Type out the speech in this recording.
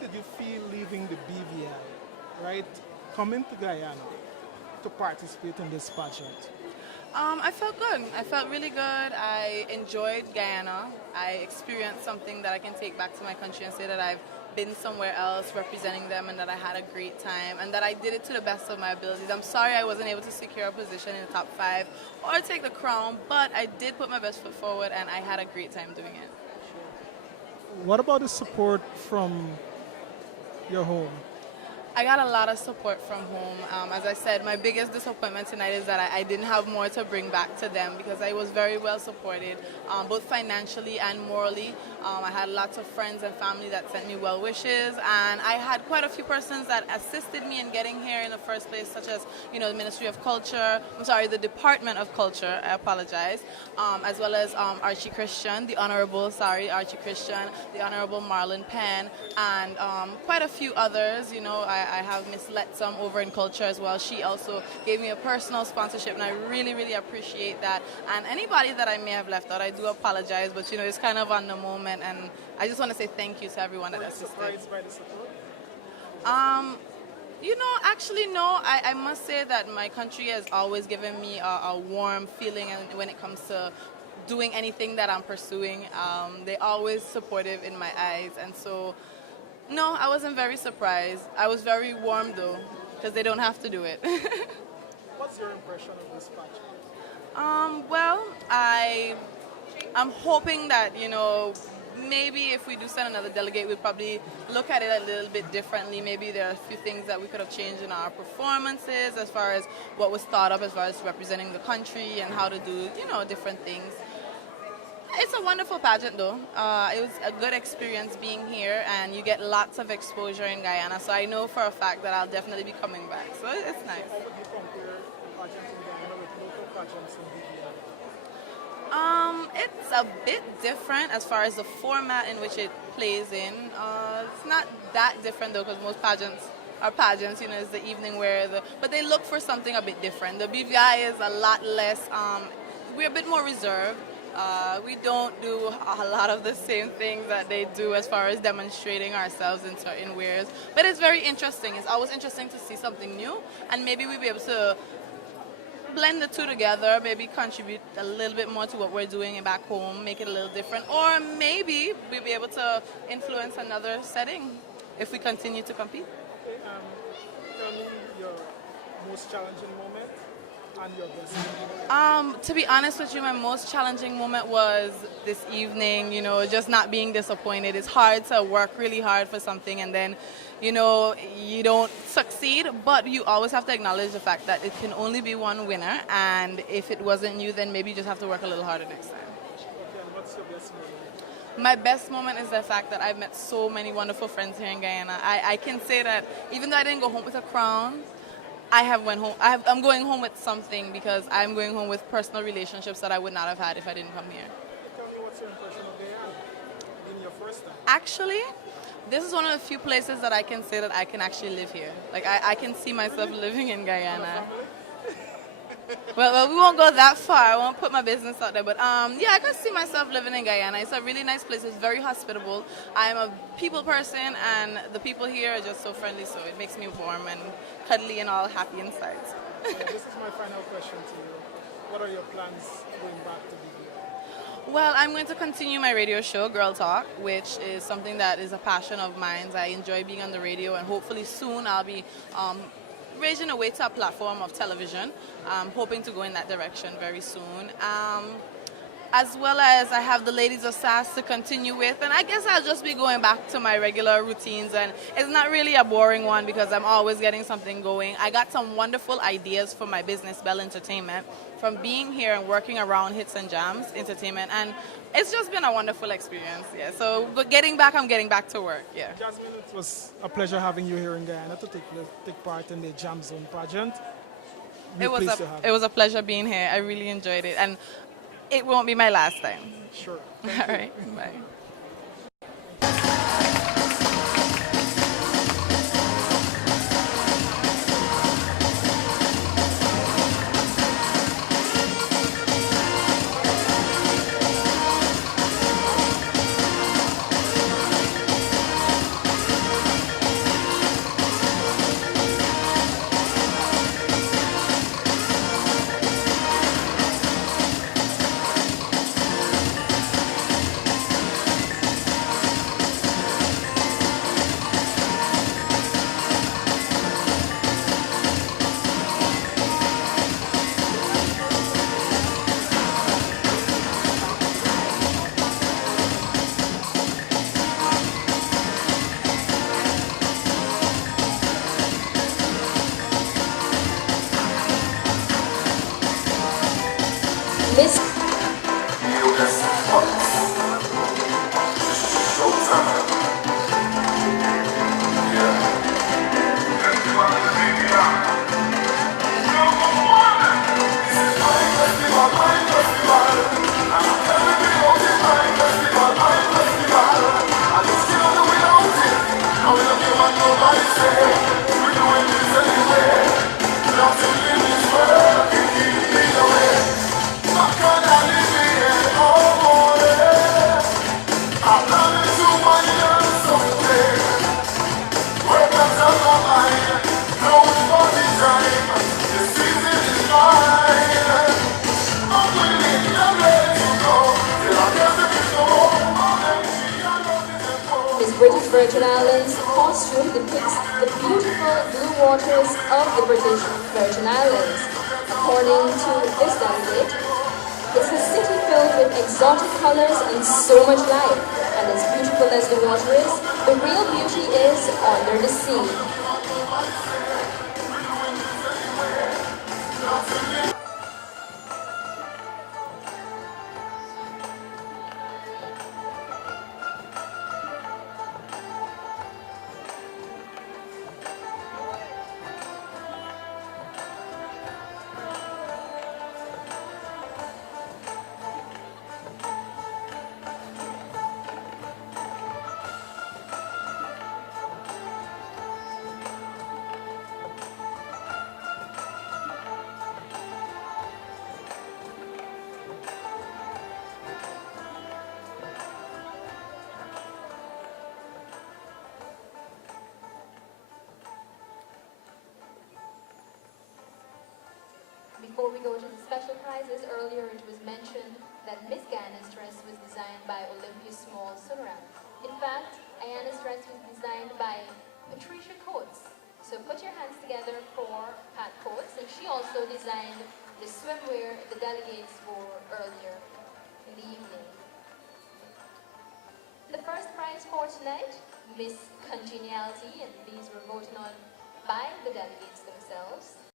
did you feel leaving the BVI, right? Coming to Guyana to participate in this pageant? I felt good. I felt really good. I enjoyed Guyana. I experienced something that I can take back to my country and say that I've been somewhere else representing them and that I had a great time and that I did it to the best of my abilities. I'm sorry I wasn't able to secure a position in the top 5 or take the crown, but I did put my best foot forward and I had a great time doing it. What about the support from your home? I got a lot of support from home. As I said, my biggest disappointment tonight is that I didn't have more to bring back to them because I was very well supported, both financially and morally. I had lots of friends and family that sent me well wishes, and I had quite a few persons that assisted me in getting here in the first place, such as, the Ministry of Culture, the Department of Culture, I apologize, as well as Archie Christian, the Honorable Archie Christian, the Honorable Marlon Penn, and quite a few others. I have Miss Letsum over in Culture as well. She also gave me a personal sponsorship, and I really, really appreciate that. And anybody that I may have left out, I do apologize, but it's kind of on the moment, and I just want to say thank you to everyone that assisted. Were you surprised by the support? Actually, no. I must say that my country has always given me a warm feeling when it comes to doing anything that I'm pursuing. They're always supportive in my eyes, and so no, I wasn't very surprised. I was very warm though, because they don't have to do it. What's your impression of this pageant? Well, I'm hoping that, maybe if we do send another delegate, we'll probably look at it a little bit differently. Maybe there are a few things that we could have changed in our performances as far as what was thought of as far as representing the country and how to do, different things. It's a wonderful pageant though. It was a good experience being here, and you get lots of exposure in Guyana, so I know for a fact that I'll definitely be coming back, so it's nice. How would you compare pageants in Guyana with local pageants in BVI? It's a bit different as far as the format in which it plays in. It's not that different though, because most pageants are pageants, it's the evening but they look for something a bit different. The BVI is a lot less, we're a bit more reserved. We don't do a lot of the same things that they do as far as demonstrating ourselves in certain ways. But it's very interesting. It's always interesting to see something new, and maybe we'll be able to blend the two together, maybe contribute a little bit more to what we're doing back home, make it a little different, or maybe we'll be able to influence another setting if we continue to compete. Okay, tell me your most challenging moment and your best moment. To be honest with you, my most challenging moment was this evening, just not being disappointed. It's hard to work really hard for something and then, you don't succeed, but you always have to acknowledge the fact that it can only be one winner, and if it wasn't you, then maybe you just have to work a little harder next time. Okay, and what's your best moment? My best moment is the fact that I've met so many wonderful friends here in Guyana. I can say that even though I didn't go home with a crown, I'm going home with something, because I'm going home with personal relationships that I would not have had if I didn't come here. Tell me what's your impression of Guyana in your first time? Actually, this is one of the few places that I can say that I can actually live here. Like, I can see myself living in Guyana. Well, we won't go that far. I won't put my business out there. But yeah, I can see myself living in Guyana. It's a really nice place. It's very hospitable. I'm a people person, and the people here are just so friendly. So it makes me warm and cuddly and all happy inside. This is my final question to you. What are your plans going back to BVI? Well, I'm going to continue my radio show, Girl Talk, which is something that is a passion of mine. I enjoy being on the radio, and hopefully soon I'll be raging away to a platform of television. I'm hoping to go in that direction very soon. As well as I have the Ladies of SAS to continue with, and I guess I'll just be going back to my regular routines, and it's not really a boring one because I'm always getting something going. I got some wonderful ideas for my business, Bell Entertainment, from being here and working around Hits and Jams Entertainment, and it's just been a wonderful experience. Yeah. So, but I'm getting back to work. Yeah. Jasmine, it was a pleasure having you here in Guyana to take part in the Jamzone pageant. It was a pleasure being here. I really enjoyed it, and it won't be my last time. Sure. All right. Bye. Virgin Islands costume depicts the beautiful blue waters of the British Virgin Islands. According to this delegate, it's a city filled with exotic colors and so much life. And as beautiful as the water is, the real beauty is under the sea. Before we go to the special prizes, earlier it was mentioned that Miss Guyana's dress was designed by Olympia Small Sunram. In fact, Ayana's dress was designed by Patricia Coates. So put your hands together for Pat Coates, and she also designed the swimwear the delegates wore earlier in the evening. The first prize for tonight, Miss Congeniality, and these were voted on by the delegates themselves.